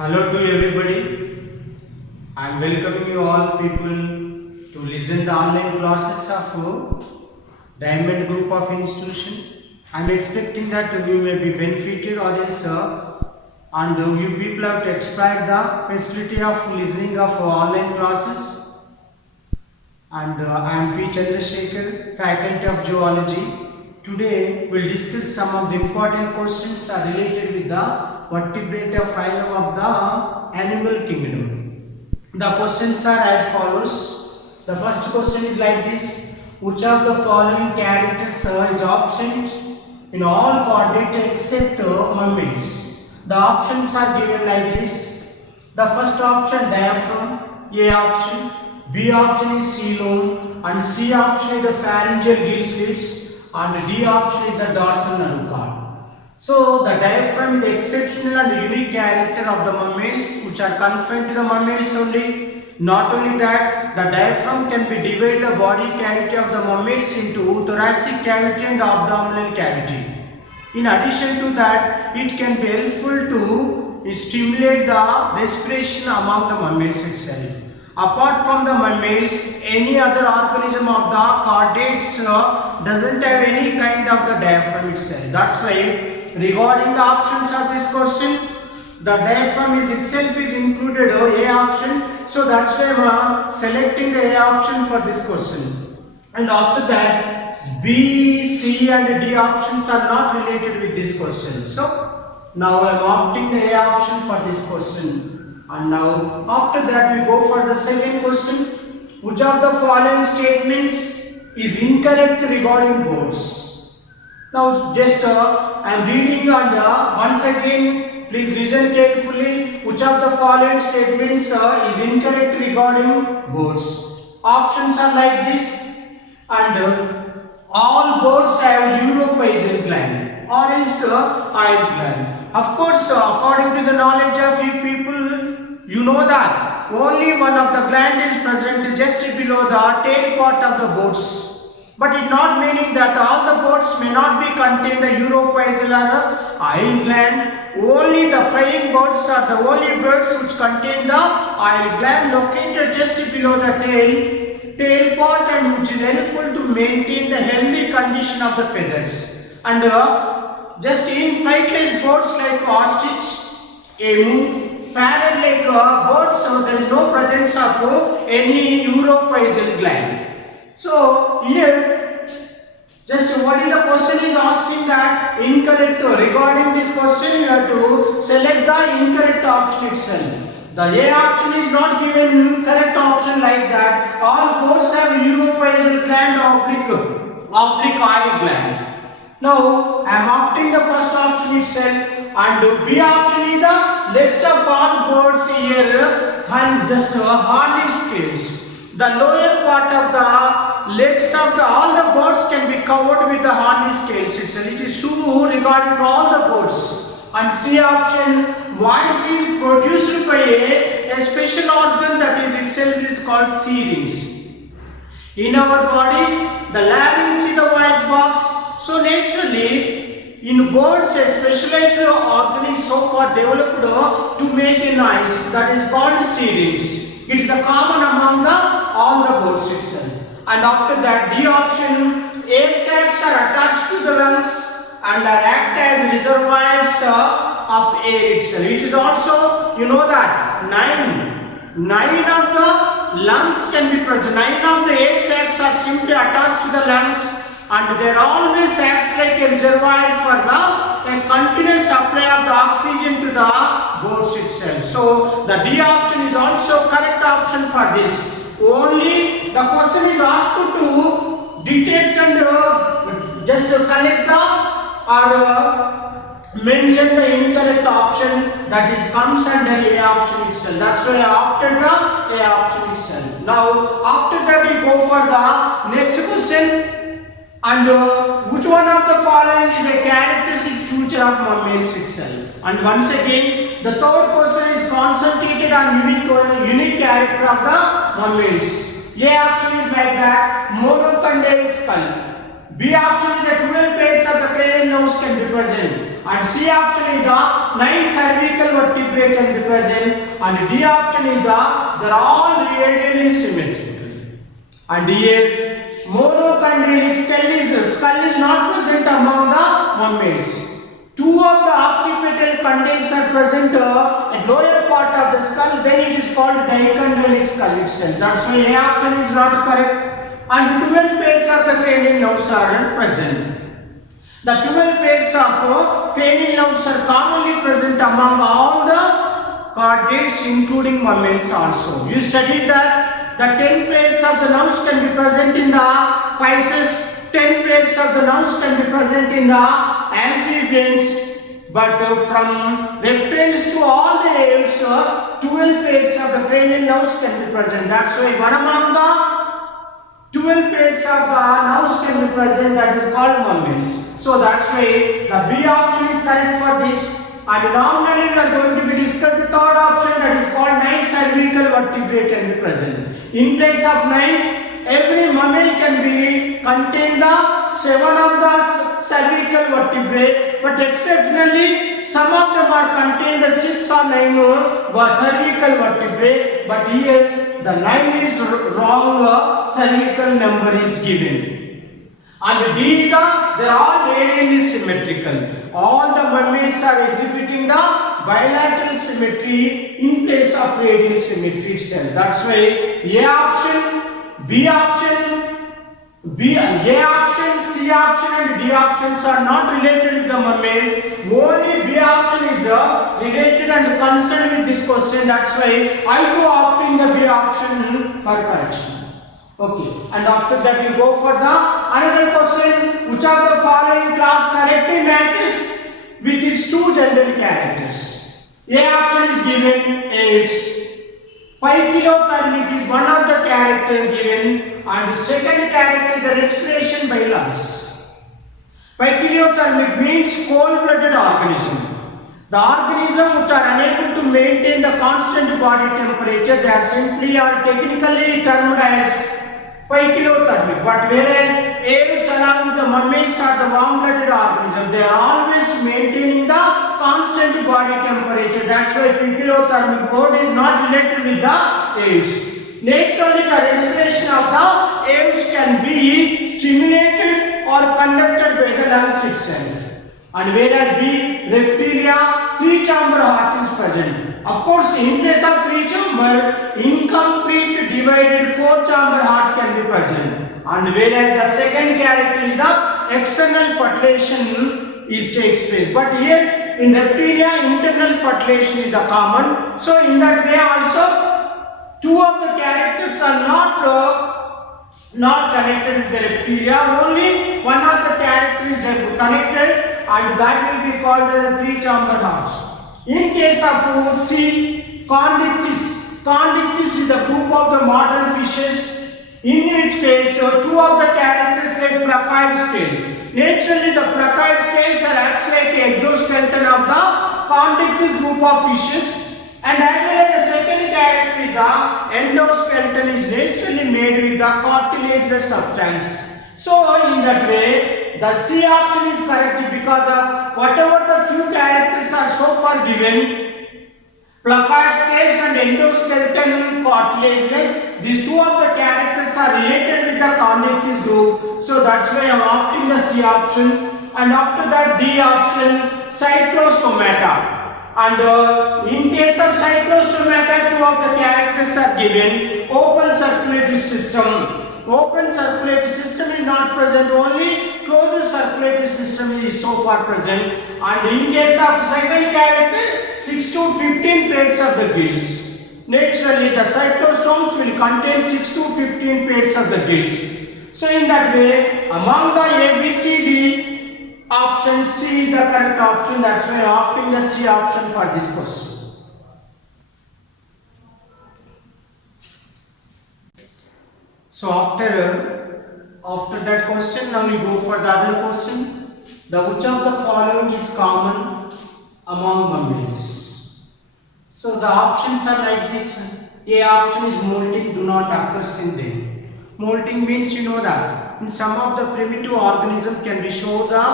Hello to everybody. I am welcoming you all people to listen the online classes of Diamond Group of Institution. I am expecting that you may be benefited or else and you people have to exploit the facility of listening of online classes. And I am P. Chandrasekhar, Faculty of Zoology. Today we will discuss some of the important questions related with the vertebrate phylum of the animal kingdom. The questions are as follows. The first question is like this: which of the following characters is absent in all chordate except mammals? The options are given like this. The first option diaphragm, A option, B option is coelom, and C option is the pharyngeal gill slits, and D option is the dorsal nanucord. So the diaphragm is the exceptional and unique character of the mammals, which are confined to the mammals only. Not only that, the diaphragm can be divided the body cavity of the mammals into thoracic cavity and abdominal cavity. In addition to that, it can be helpful to stimulate the respiration among the mammals itself. Apart from the mammals, any other organism of the chordates doesn't have any kind of the diaphragm itself. That's why regarding the options of this question, the diaphragm is itself is included A option. So that's why I am selecting the A option for this question. And after that, B, C and D options are not related with this question. So now I am opting the A option for this question. And now after that we go for the second question. Which of the following statements is incorrect regarding birds? Now just I am reading and once again please listen carefully. Which of the following statements is incorrect regarding birds? Options are like this. And all birds have urophysial gland or else eye gland. Of course, according to the knowledge of you people, you know that only one of the gland is present just below the tail part of the birds. But it not meaning that all the birds may not be contain the urophysial or eye gland. Only the flying birds are the only birds which contain the eye gland located just below the tail part, and which is helpful to maintain the healthy condition of the feathers. And just in flightless birds like ostrich, emu, parrot like birds, so there is no presence of any urophysial gland. So here, just what is the question is asking that incorrect. Regarding this question, you have to select the incorrect option itself. The A option is not given correct option like that. All birds have urophysial gland oblique eye gland. Now I am opting the first option itself, and B option is the legs of all birds here and just horny scales. The lower part of the legs of all the birds can be covered with the horny scales itself. It is true regarding all the birds. And C option, voice is produced by a special organ that is itself is called syrinx. In our body, the larynx is the voice box. So naturally, in birds, a specialized organ is so far developed to make a noise, that is called syrinx. It is the common among all the birds itself. And after that, D option, air sacs are attached to the lungs and are act as reservoirs of air itself. It is also, you know that nine of the lungs can be present. 9 of the air sacs are simply attached to the lungs, and they always acts like a reservoir for a continuous supply of the oxygen to the birds itself. So the D option is also correct option for this. Only the question is asked to detect and just connect the or mention the incorrect option, that is comes under A option itself. That's why I opted the A option itself. Now after that we go for the next question. And which one of the following is a characteristic feature of mammals itself? And once again, the third question is concentrated on unique character of the mammals. A option is like that, monochondrial skull. B option is the 12 pairs of the cranial nerves can be present. And C option is the 9 cervical vertebrae can be present, and D option is they are all radially symmetrical. And here monochondrial skull is not present among the mammals. Two of the occipital condyles are present at lower part of the skull, then it is called dichondrial skull itself. That's why A option is not correct. And 12 pairs of the cranial nerves are present. The 12 pairs of cranial nerves are commonly present among all the chordates, including mammals also. You studied that the 10 pairs of the nerves can be present in the Pisces, 10 pairs of the nerves can be present in the amphibians, but from reptiles to all the apes, 12 pairs of the cranial nerves can be present. That's why one among the 12 pairs of nerves can be present, that is called mammals. So that's why the B option is correct for this. And normally we are going to be discuss the third option, that is called 9 cervical vertebrae can be present. In place of 9, every mammal can be contain the 7 of the cervical vertebrae, but exceptionally some of them are contained the 6 or 9 cervical vertebrae, but here the 9 is wrong, cervical number is given. And D, they are all radially symmetrical. All the mammals are exhibiting the bilateral symmetry in place of radial symmetry itself. That's why A option, B option, A option, C option and D options are not related with the mammal. Only B option is related and concerned with this question. That's why I go opting the B option for correction. Okay, and after that you go for the another question. Which of the following class correctly matches with its two general characters? A option is given is pykilothermic is one of the characters given, and the second character the respiration by lungs. Pykilothermic means cold-blooded organism. The organisms which are unable to maintain the constant body temperature, they are simply or technically termed as pykilothermic. But whereas apes along with the mammals are the warm-blooded organisms, they are always maintaining the constant body temperature. That's why pykilothermic mode is not related with the apes. Naturally, the respiration of the apes can be stimulated or conducted by the lungs itself. And whereas B, reptilia, 3-chamber heart is present. Of course, in place of 3-chamber, incomplete divided 4-chamber heart can be present. And whereas the second character is the external fertilization takes place. But here in reptilia, internal fertilization is the common. So in that way also, two of the characters are not connected with the reptilia. Only one of the characters is connected, and that will be called the 3-chamber heart. In case of C, Condictis is the group of the modern fishes, in which case two of the characters like placoid scale. Naturally, the placoid scales are actually like the exoskeleton of the Condictis group of fishes, and as well as the second character is the endoskeleton is naturally made with the cartilaginous substance. So in that way, the C option is correct because of whatever the two characters are so far given, placoid scales and endoskeleton cartilaginous, these two of the characters are related with the Condictis group. So that's why I am opting the C option. And after that, D option, cyclostomata. And in case of cyclostomata, two of the characters are given. Open circulatory system. Open circulatory system is not present, only closed circulatory system is so far present. And in case of second character, 6 to 15 pairs of the gills. Naturally, the cyclostomes will contain 6 to 15 pairs of the gills. So in that way, among the A, B, C, D, option C is the correct option. That's why I am opting the C option for this question. So after that question, now we go for the other question. Which of the following is common among mammals? So the options are like this. A option is molting, do not occurs in them. Molting means you know that in some of the primitive organisms can be shows the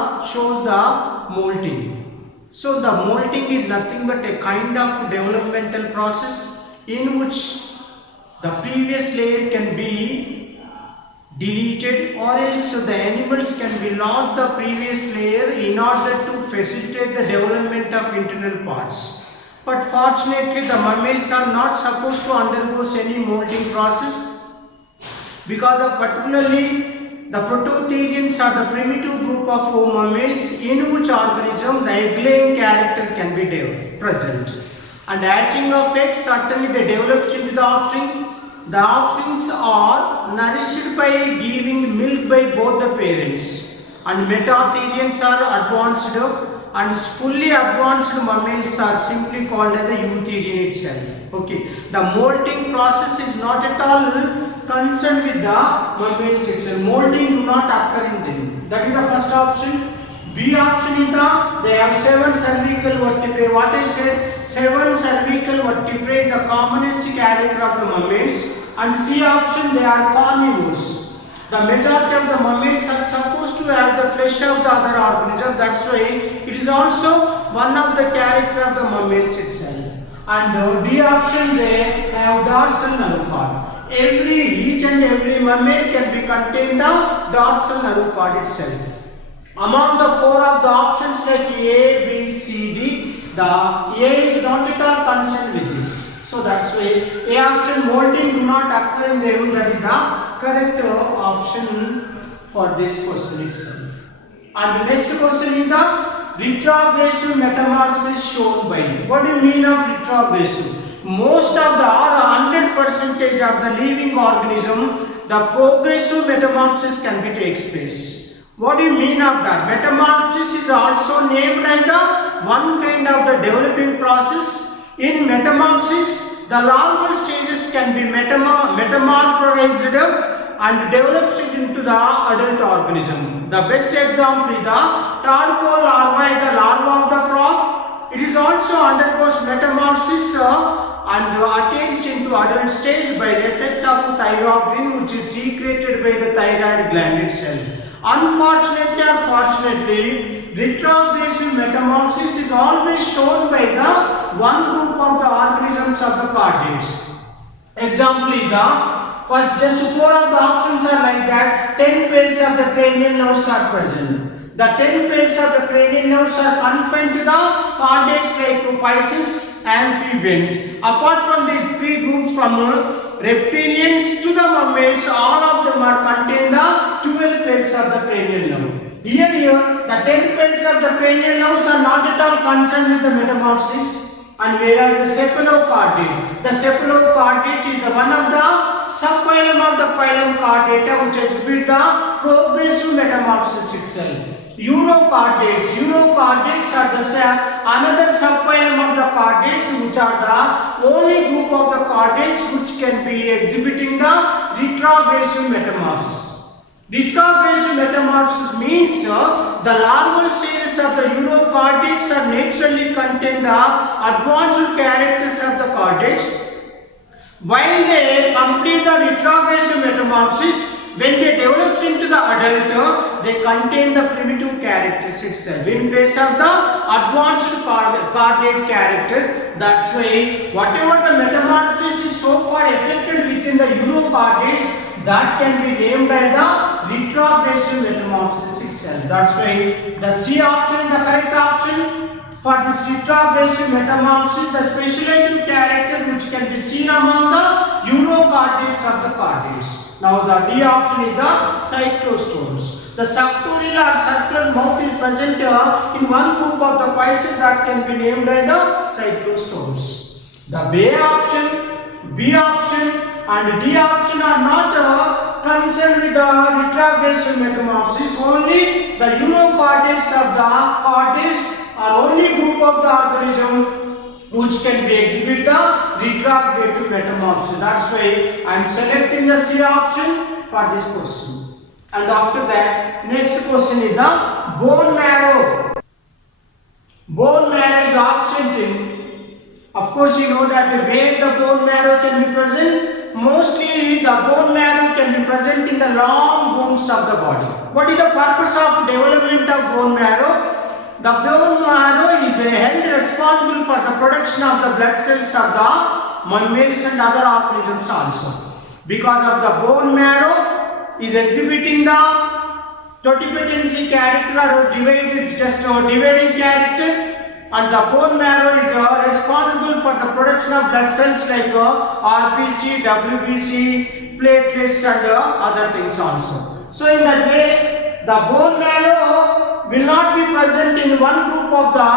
molting. So the molting is nothing but a kind of developmental process in which the previous layer can be deleted, or else the animals can be locked the previous layer in order to facilitate the development of internal parts. But fortunately the mammals are not supposed to undergo any molting process, because of particularly the prototherians are the primitive group of mammals in which organism the egg-laying character can be present. And hatching of eggs, certainly they develops into the offspring. The offsprings are nourished by giving milk by both the parents. And metatherians are advanced, and fully advanced mammals are simply called as the eutherian itself. Okay, the molting process is not at all concerned with the mammals itself. Molting do not occur in them. That is the first option. B option is they have 7 cervical vertebrae. What I said, 7 cervical vertebrae, the commonest character of the mammals. And C option, they are carnivores. The majority of the mammals are supposed to have the flesh of the other organism. That's why it is also one of the character of the mammals itself. And D option, they have dorsal nerve cord. Each and every mammal can be contained the dorsal nerve cord itself. Among the 4 of the options like A, B, C, D, the A is not at all concerned with this. So that's why A option, molting do not occur in them. That is the correct option for this question itself. And the next question is the retrogressive metamorphosis shown by. What do you mean of retrogressive? Most of the 100% of the living organism, the progressive metamorphosis can be takes place. What do you mean of that? Metamorphosis is also named as the one kind of the developing process. In metamorphosis, the larval stages can be metamorphosed and develops it into the adult organism. The best example is the tadpole larva, the larva of the frog. It is also undergoes metamorphosis and attains into adult stage by the effect of thyroglin, which is secreted by the thyroid gland itself. Unfortunately or fortunately, retrogressive metamorphosis is always shown by the one group of the organisms of the chordates. Example is the first, just 4 of the options are like that. 10 pairs of the cranial nerves are present. The 10 pairs of the cranial nerves are confined to the chordates like Pisces, amphibians. Apart from these 3 groups, from reptilians to the mammals, all of them are contained the 12 pairs of the cranial nerve. Here, the 10 pairs of the cranial nerves are not at all concerned with the metamorphosis. And whereas the cephalochordate is the one of the subphylum of the phylum Chordata, which exhibit the progressive metamorphosis itself. Urochordates are the another subphylum of the chordates, which are the only group of the chordates which can be exhibiting the retrogressive metamorphosis. Retrogressive metamorphosis means the larval stages of the urochordates are naturally contain the advanced characters of the chordates. While they complete the retrogressive metamorphosis, when they develop into the adult, they contain the primitive characters itself in place of the advanced chordate character. That's why whatever the metamorphosis is so far effected within the urochordates, that can be named as the retrogressive metamorphosis itself. That's why the C option is the correct option. For this retrogressive metamorphosis, the specialized character which can be seen among the urochordates of the chordates. Now the D option is the cyclostomes. The suctorial or circular mouth is present in one group of the Pisces, that can be named as the cyclostomes. The B option and D option are not concerned with the retrogressive metamorphosis. Only the urochordates of the chordates are only group of the organism which can be exhibit the retrogressive metamorphosis. That's why I am selecting the C option for this question. And after that, next question is the bone marrow. Bone marrow is absent in. Of course, you know that where the bone marrow can be present. Mostly the bone marrow can be present in the long bones of the body. What is the purpose of development of bone marrow? The bone marrow is is held responsible for the production of the blood cells of the mammals and other organisms also. Because of the bone marrow is exhibiting the totipotency character or dividing character, and the bone marrow is responsible for the production of blood cells like RBC, WBC, platelets and other things also. So in that way, the bone marrow will not be present in one group of the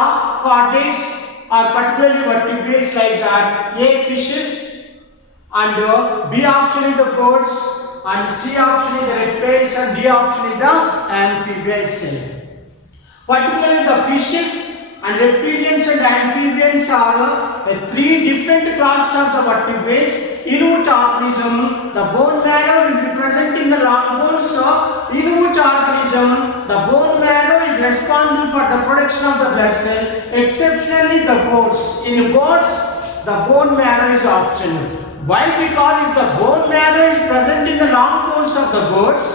chordates or particularly vertebrates like that. A, fishes, and B option is the birds, and C option is the reptiles, and D option is the amphibia itself. Particularly the fishes and reptilians and amphibians are three different classes of the vertebrates in which organism the bone marrow will be present in the long bones. In which organism the bone marrow is responsible for the production of the blood cell, exceptionally the birds. In birds, the bone marrow is optional. Why? Because if the bone marrow is present in the long bones of the birds,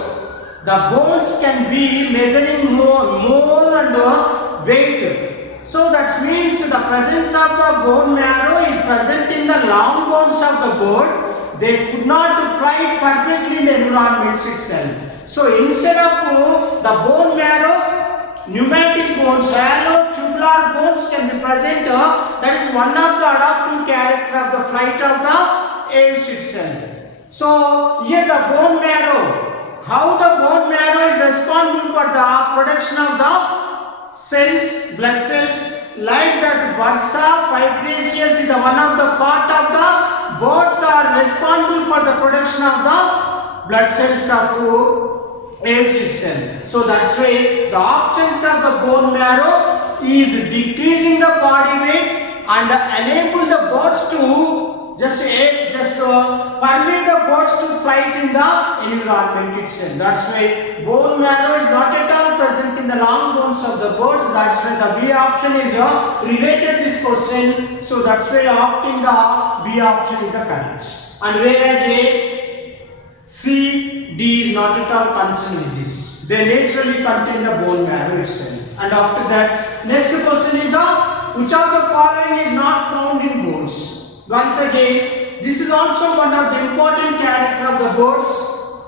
the bones can be measuring more and weight. So that means the presence of the bone marrow is present in the long bones of the bird. They could not fly perfectly in the environment itself. So instead of the bone marrow, pneumatic bones, hollow tubular bones can be present. That is one of the adaptive character of the flight of the aves itself. So here the bone marrow, how the bone marrow is responsible for the production of the cells, blood cells, like that bursa fibraceous is the one of the part of the birds are responsible for the production of the blood cells of aves itself. So that's why the options of the bone marrow is decreasing the body weight and enable the birds to permit the birds to flight in the environment itself. That's why bone marrow is not at all present in the long bones of the birds. That's why the B option is related this question. So that's why opting the B option is the correct. And whereas A, C, D is not at all concerned with this. They naturally contain the bone marrow itself. And after that, next question is which of the following is not found in birds? Once again, this is also one of the important character of the birds.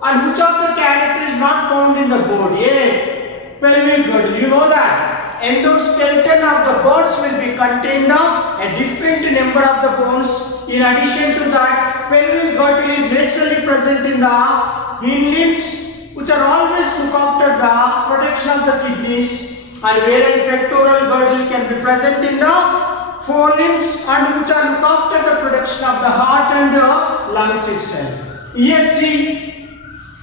And which of the character is not found in the bird? A, pelvic girdle. You know that endoskeleton of the birds will be contained a different number of the bones. In addition to that, pelvic girdle is naturally present in the hind limbs, which are always look after the protection of the kidneys. And whereas pectoral girdle can be present in the forelimbs and which are look after the production of the heart and the lungs itself. ESC,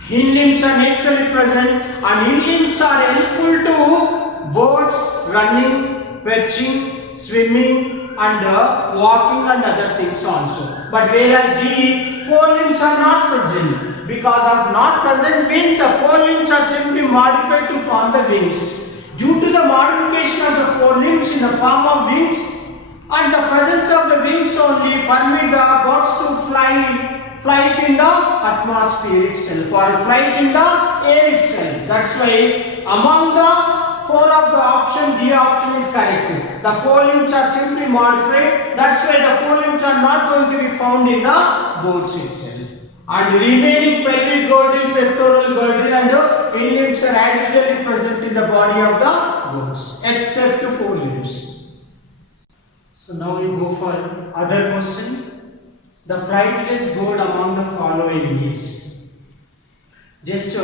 hind limbs are naturally present, and hind limbs are helpful to birds running, perching, swimming and walking and other things also. But whereas D, forelimbs are not present. Because of not present wing, the forelimbs are simply modified to form the wings. Due to the modification of the forelimbs in the form of wings, and the presence of the wings only permit the birds to flight in the atmosphere itself or flight in the air itself. That's why among the four of the option, D option is correct. The forelimbs are simply modified. That's why the forelimbs are not going to be found in the birds itself. And remaining pelvic girdle, pectoral girdle and hind limbs are as usually present in the body of the birds except the forelimbs. So now we go for other question. The flightless bird among the following is. Just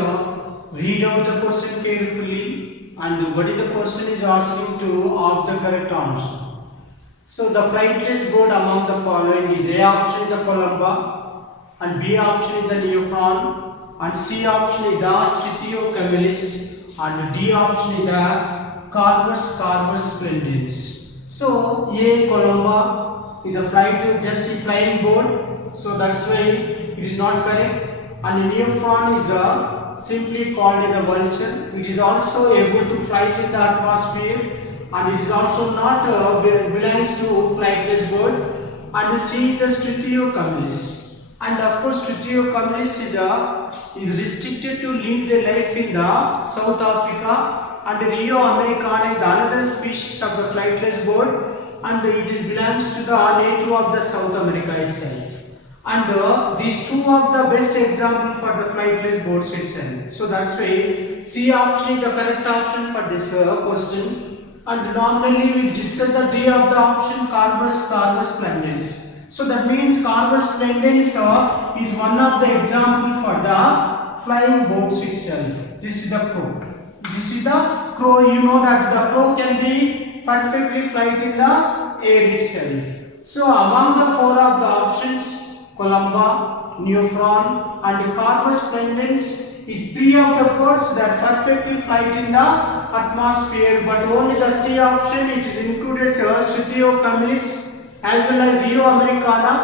read out the question carefully and what is the person is asking to opt the correct answer. So the flightless bird among the following is A option is the columba, and B option is the neopron, and C option is the Stritiocamelis, and D option is the Corvus splendens. So A, columba is a flying bird, so that's why it is not correct. And neopron is simply called a vulture, which is also able to flight in the atmosphere, and it is also not belongs to flightless bird. And C, the Stritiocamelis. And of course, Stritiocamelis is restricted to live their life in the South Africa and Rio americana is another species of the flightless bird, and it is belongs to the native of the South America itself. And these two are the best example for the flightless birds itself. So that's why C option is the correct option for this question. And normally we discuss the D of the option Corvus splendens. So that means Corvus splendens is one of the example for the flying birds itself. This is the crow. This is the crow. You know that the crow can be perfectly flight in the air itself. So among the four of the options, Columba, Neophron and Corvus splendens, is three of the birds that perfectly flight in the atmosphere, but only the C option it is included Struthio camelis as well as Rio americana.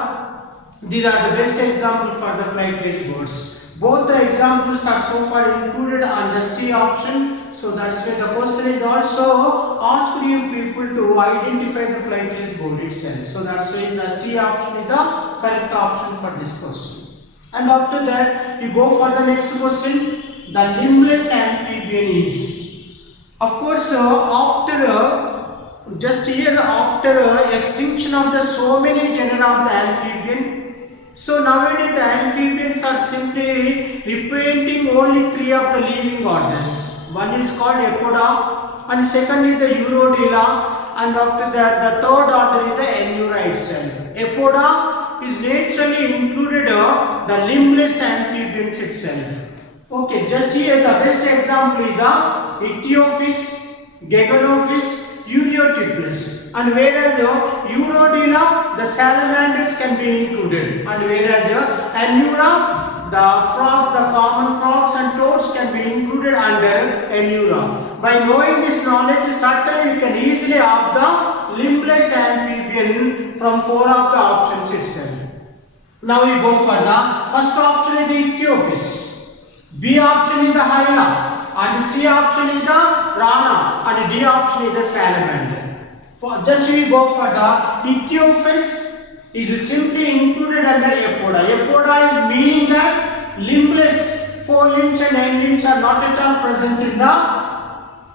These are the best examples for the flightless birds. Both the examples are so far included under C option. So that's why the question is also asked you people to identify the flightless bird itself. So that's why the C option is the correct option for this question. And after that you go for the next question. The limbless amphibian is, of course, after just here after extinction of the so many genera of the amphibian. So nowadays the amphibians are simply representing only three of the living orders. One is called Apoda, and second is the Urodela, and after that the third order is the Anura itself. Apoda is naturally included the limbless amphibians itself. Okay, just here the best example is the Ichthyophis, Geganophis, Ureotypus, and whereas Urodela, the salamanders can be included, and whereas Anura, the frogs, the common frogs and toads can be included under Anura. By knowing this knowledge, certainly you can easily have the limbless amphibian from four of the options itself. Now we go for the first option is the Ichthyophis, B option is the Hyla, and C option is the Rana, and D option is the salamander. For just we go for the Ichthyophis is simply included under Apoda. Apoda is meaning that limbless, four limbs and nine limbs are not at all present in the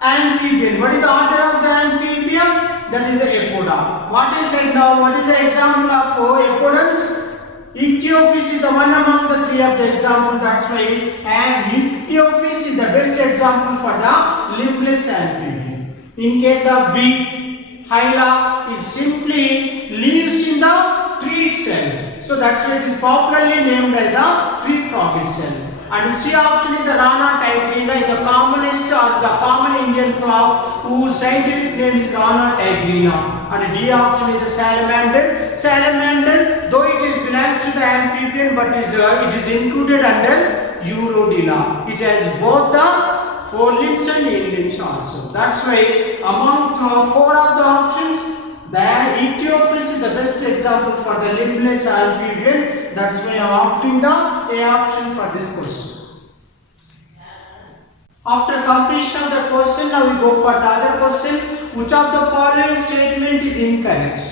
amphibian. What is the order of the amphibian? That is the Apoda. What is said now? What is the example of Apodans? Ichthyophis is the one among the three of the examples. That's why, and Ichthyophis is the best example for the limbless amphibian. In case of B, Hyla is simply lives in the tree itself. So that's why it is popularly named as the tree frog itself. And C option is the Rana tigrina, is the commonest or the common Indian frog whose scientific name is Rana tigrina. And D option is the salamander. Salamander, though it is belongs to the amphibian, but it is included under Urodela. It has both the four limbs and eight limbs also. That's why among four of the options, the Ichthyophis is the best example for the limbless amphibian. That's why I am opting the A option for this question. After completion of the question, now we go for the other question. Which of the following statement is incorrect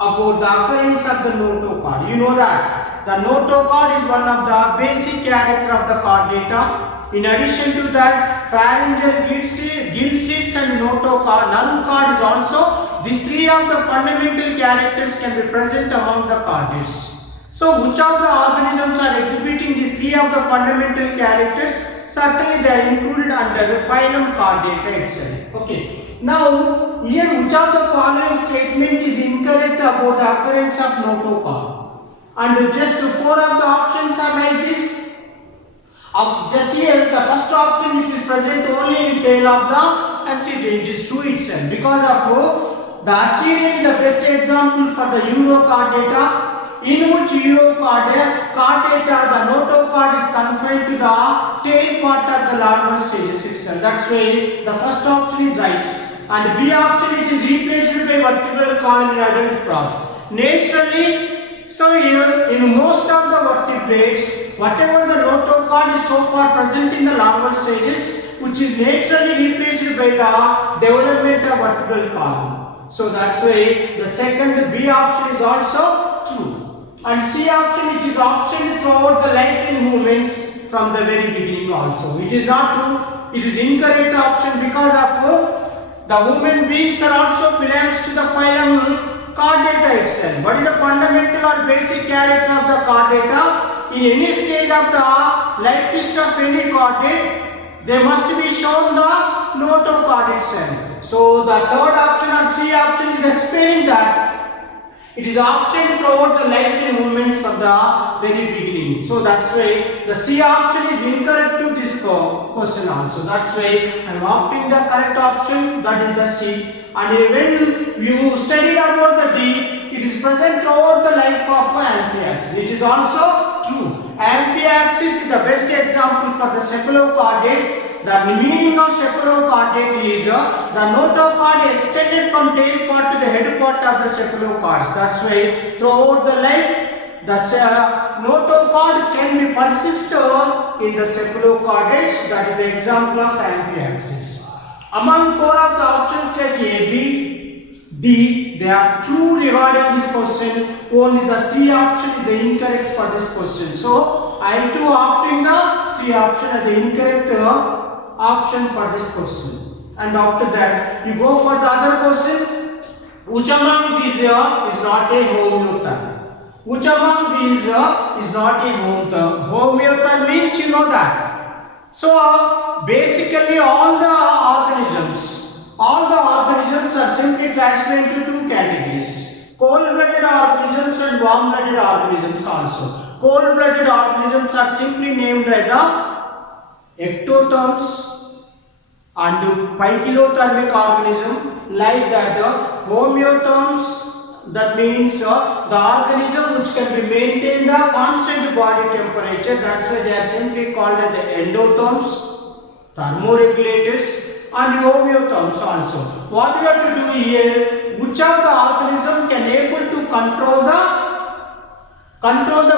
about the occurrence of the notochord? You know that the notochord is one of the basic character of the chordata. In addition to that, pharyngeal gill slits and notochord, naruchord is also, the three of the fundamental characters can be present among the chordates. So which of the organisms are exhibiting these three of the fundamental characters? Certainly they are included under the phylum Chordata itself. Okay. Now here which of the following statement is incorrect about the occurrence of notochord? And just four of the options are like this. Just here the first option which is present only in tail of the ascidian, it is true itself. Because of the ascidian is the best example for the Urochordata. In which Urochordata, the notochord is confined to the tail part of the larval stages itself. That's why the first option is right. And B option, it is replaced by vertebral column in adult frogs. Naturally, so here in most of the vertebrates, whatever the notochord is so far present in the larval stages, which is naturally replaced by the development of vertebral column. So that's why the second B option is also true. And C option, it is option throughout the life in movements from the very beginning also. It is not true. It is incorrect option because of the human beings are also belongs to the phylum Chordata itself. What is the fundamental or basic character of the Chordata? In any stage of the life history of any chordate, they must be shown the notochord itself. So the third option or C option is explaining that it is absent throughout the life in movement from the very beginning. So that's why the C option is incorrect to this question also. That's why I am opting the correct option, that is the C. And when you study about the D, it is present throughout the life of Amphiaxis. It is also true. Amphiaxis is the best example for the cephalochordate. The meaning of cephalochordate is the notochord extended from tail part to the head part of the cephalochords. That's why throughout the life, the notochord can be persisted in the cephalochordates. That is the example of Amphiaxis. Among four of the options like A, B, D, they are true regarding this question. Only the C option is the incorrect for this question. So I too opting the C option as the incorrect option for this question. And after that, you go for the other question. Which among these is not a homeothal? Which among these is not a homeothal? Homeothal means you know that. So basically all the organisms are simply classified into two categories: cold-blooded organisms and warm-blooded organisms also. Cold-blooded organisms are simply named as the ectotherms and poikilothermic organism. Like that, homeotherms, that means the organism which can be maintained the constant body temperature. That's why they are simply called as the endotherms, thermoregulators, and homeotherms also. What we have to do here, which of the organism can able to control the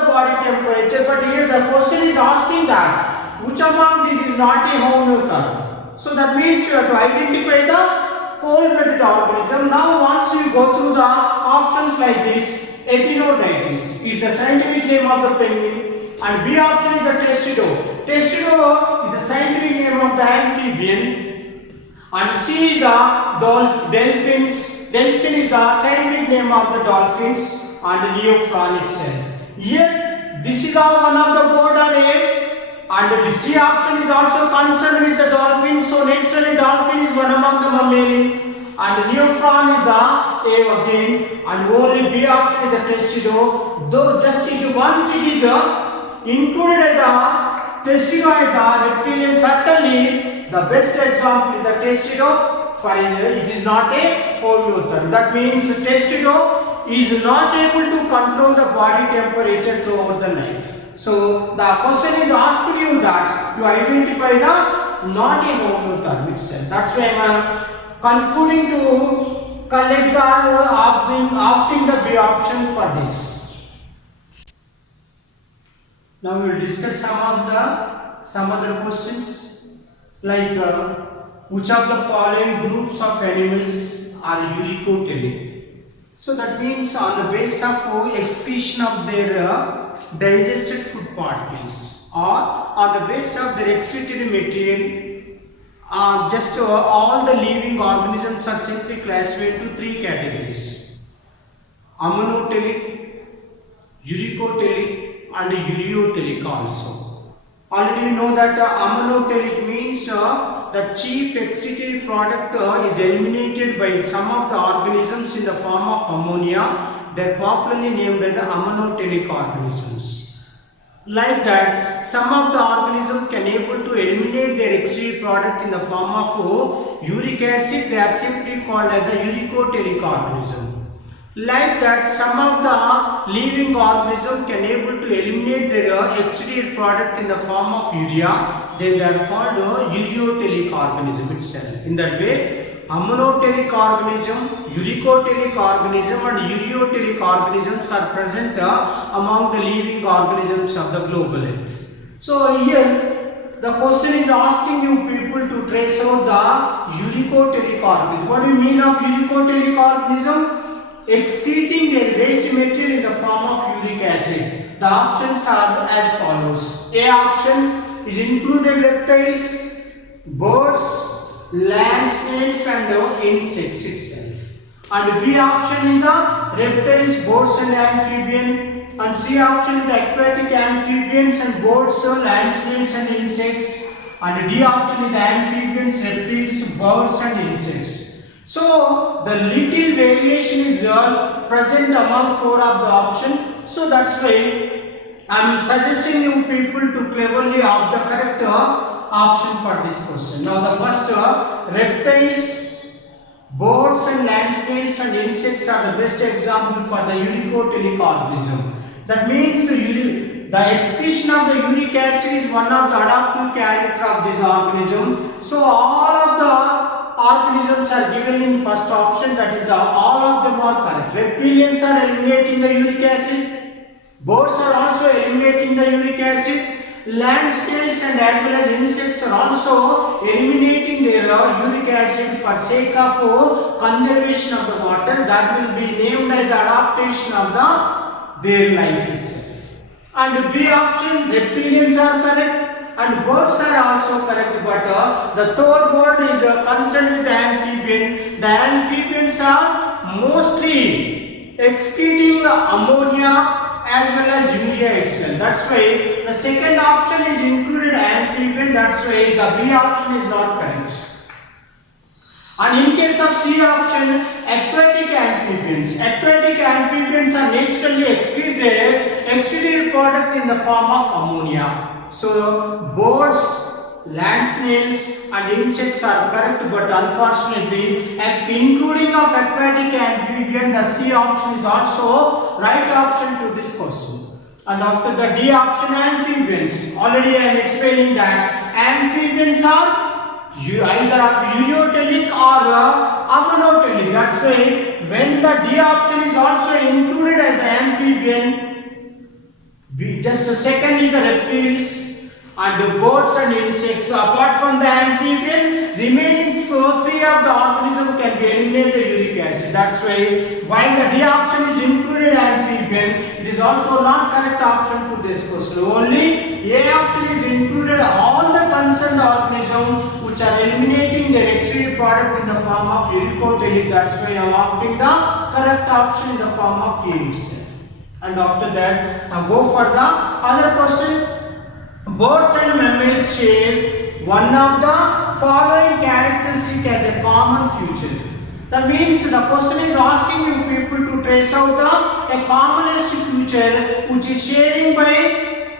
body temperature? But here the question is asking that which among these is not a homeotherm. So that means you have to identify the cold-blooded organism. Now once you go through the options like this, Echinodytes is the scientific name of the penguin, and B option is the Testido. Testido is the scientific name of the amphibian, and C is the dolphins. Delphin is the scientific name of the dolphins, and Neophron itself. Here this is one of the border A. And the C option is also concerned with the dolphin. So naturally dolphin is one among the mammalian, and Neophron is the A again, and only B option is the Testido. Though just once it is included as the Testido as the reptilian, certainly the best example is the Testido, for it is not a homeotherm. That means Testido is not able to control the body temperature throughout the life. So the question is asked you that you identify the not a homeotherm itself. That's why I am concluding to collect the opting the B option for this. Now we will discuss some other questions like which of the following groups of animals are uricotelic. So that means on the basis of excretion of their digested food particles, or on the basis of their excretory material, all the living organisms are simply classified into three categories: ammonotelic, uricotelic, and ureotelic also. Already we know that ammonotelic means the chief excretory product is eliminated by some of the organisms in the form of ammonia. They are popularly named as the ammonotelic organisms. Like that, some of the organisms can able to eliminate their excretory product in the form of uric acid. They are simply called as the uricotelic organism. Like that, some of the living organisms can able to eliminate their excretory product in the form of urea. Then they are called ureotelic organism itself. In that way, ammonotelic organism, uricotelic organism, and ureotelic organisms are present among the living organisms of the global Earth. So here the question is asking you people to trace out the uricotelic organism. What do you mean of uricotelic organism? Excreting their waste material in the form of uric acid. The options are as follows. A option is included reptiles, birds, land snails and insects itself. And B option is the reptiles, birds and amphibian. And C option is the aquatic amphibians and birds, land snails and insects. And D option is the amphibians, reptiles, birds and insects. So the little variation is present among four of the option. So that's why I am suggesting you people to cleverly opt the correct option for this question. Now the first reptiles, birds and land snails and insects are the best example for the uricotelic organism. That means the excretion of the uric acid is one of the adaptive character of this organism. So all of the organisms are given in first option, that is all of them are correct. Reptilians are eliminating the uric acid. Birds are also eliminating the uric acid. Land snails and as well as insects are also eliminating their uric acid for sake of conservation of the water. That will be named as the adaptation of their life itself. And B option, reptilians are correct and birds are also correct, but the third word is concerned with the amphibian. The amphibians are mostly excreting ammonia as well as urea itself. That's why the second option is included amphibian. That's why the B option is not correct. And in case of C option, aquatic amphibians. Aquatic amphibians are naturally excrete their exudate product in the form of ammonia. So birds, land snails and insects are correct, but unfortunately including of aquatic amphibian, the C option is also right option to this question. And after the D option, amphibians. Already I am explaining that amphibians are either of ureotelic or ammonotelic. That's why when the D option is also included as the amphibian, just a second is the reptiles and the birds and insects. Apart from the amphibian, remaining three of the organism can be eliminated the uric acid. That's why while the D option is included amphibian, it is also not correct option to this question. Only A option is included all the concerned organism which are eliminating their exudate product in the form of uricotelic. That's why I am opting the correct option in the form of A itself. And after that, now go for the other question. Birds and mammals share one of the following characteristics as a common feature. That means the question is asking you people to trace out a commonest feature which is sharing by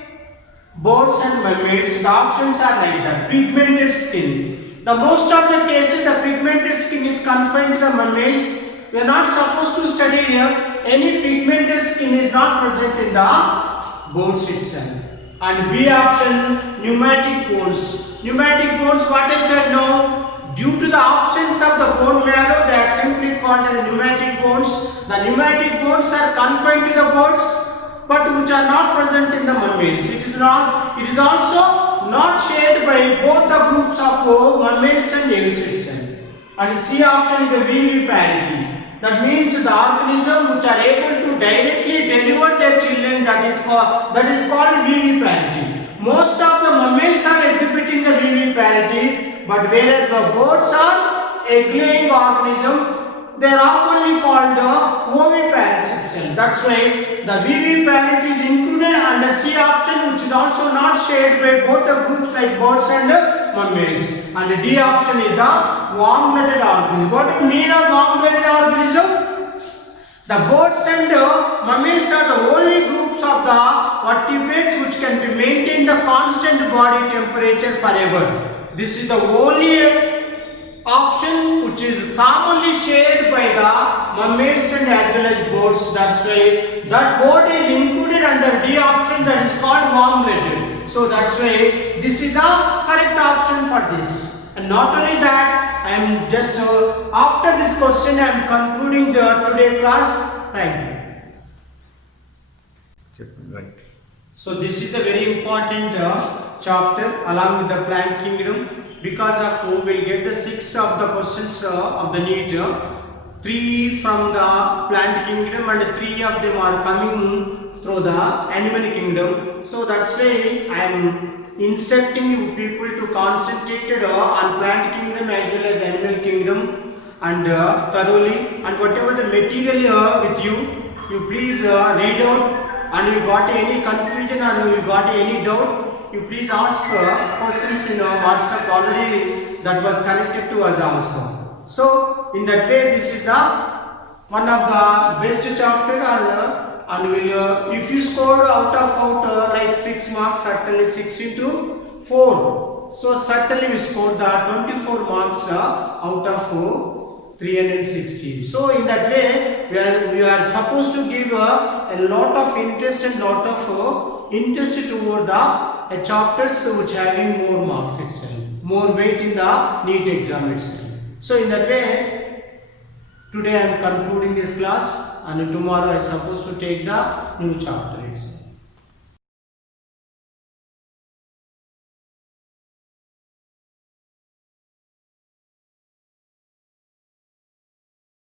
birds and mammals. The options are like that. Pigmented skin. The most of the cases the pigmented skin is confined to the mammals. We are not supposed to study here. Any pigmented skin is not present in the bones itself. And B option, pneumatic bones. Pneumatic bones, what I said now, due to the absence of the bone marrow, they are simply called as pneumatic bones. The pneumatic bones are confined to the birds, but which are not present in the mammals. It is also not shared by both the groups of mammals and insects. And C option is the viviparity. That means the organism which are able to directly deliver their children, that is called viviparity. Most of the mammals are exhibiting the viviparity, but whereas the birds are egg-laying organism, they are often called oviparous itself. That's why the viviparity is included under C option, which is also not shared by both the groups like birds and mammals. And the D option is the warm-blooded organism. What do you mean of warm-blooded organism? The birds and mammals are the only groups of the vertebrates which can be maintain the constant body temperature forever. This is the only option which is commonly shared by the mammals and as well as birds. That's why that bird is included under D option, that is called warm-blooded. So that's why this is the correct option for this. And not only that, I am just after this question I am concluding the today class. Thank you. Right. So this is a very important chapter along with the plant kingdom, because of who will get the 6 of the questions of the NEET. 3 from the plant kingdom and 3 of them are coming through the animal kingdom. So that's why I am instructing you people to concentrate on plant kingdom as well as animal kingdom and thoroughly, and whatever the material with you, you please read out, and you got any confusion or you got any doubt, you please ask questions in WhatsApp already that was connected to us also. So in that way, this is the one of the best chapter, and will if you score out like 6 marks, certainly 6 into 4, so certainly we scored the 24 marks out of 360. So in that way, we are supposed to give a lot of interest and lot of interest toward the chapters which having more marks itself, more weight in the NEET exam itself. So in that way, today I am concluding this class, and tomorrow I am supposed to take the new chapter.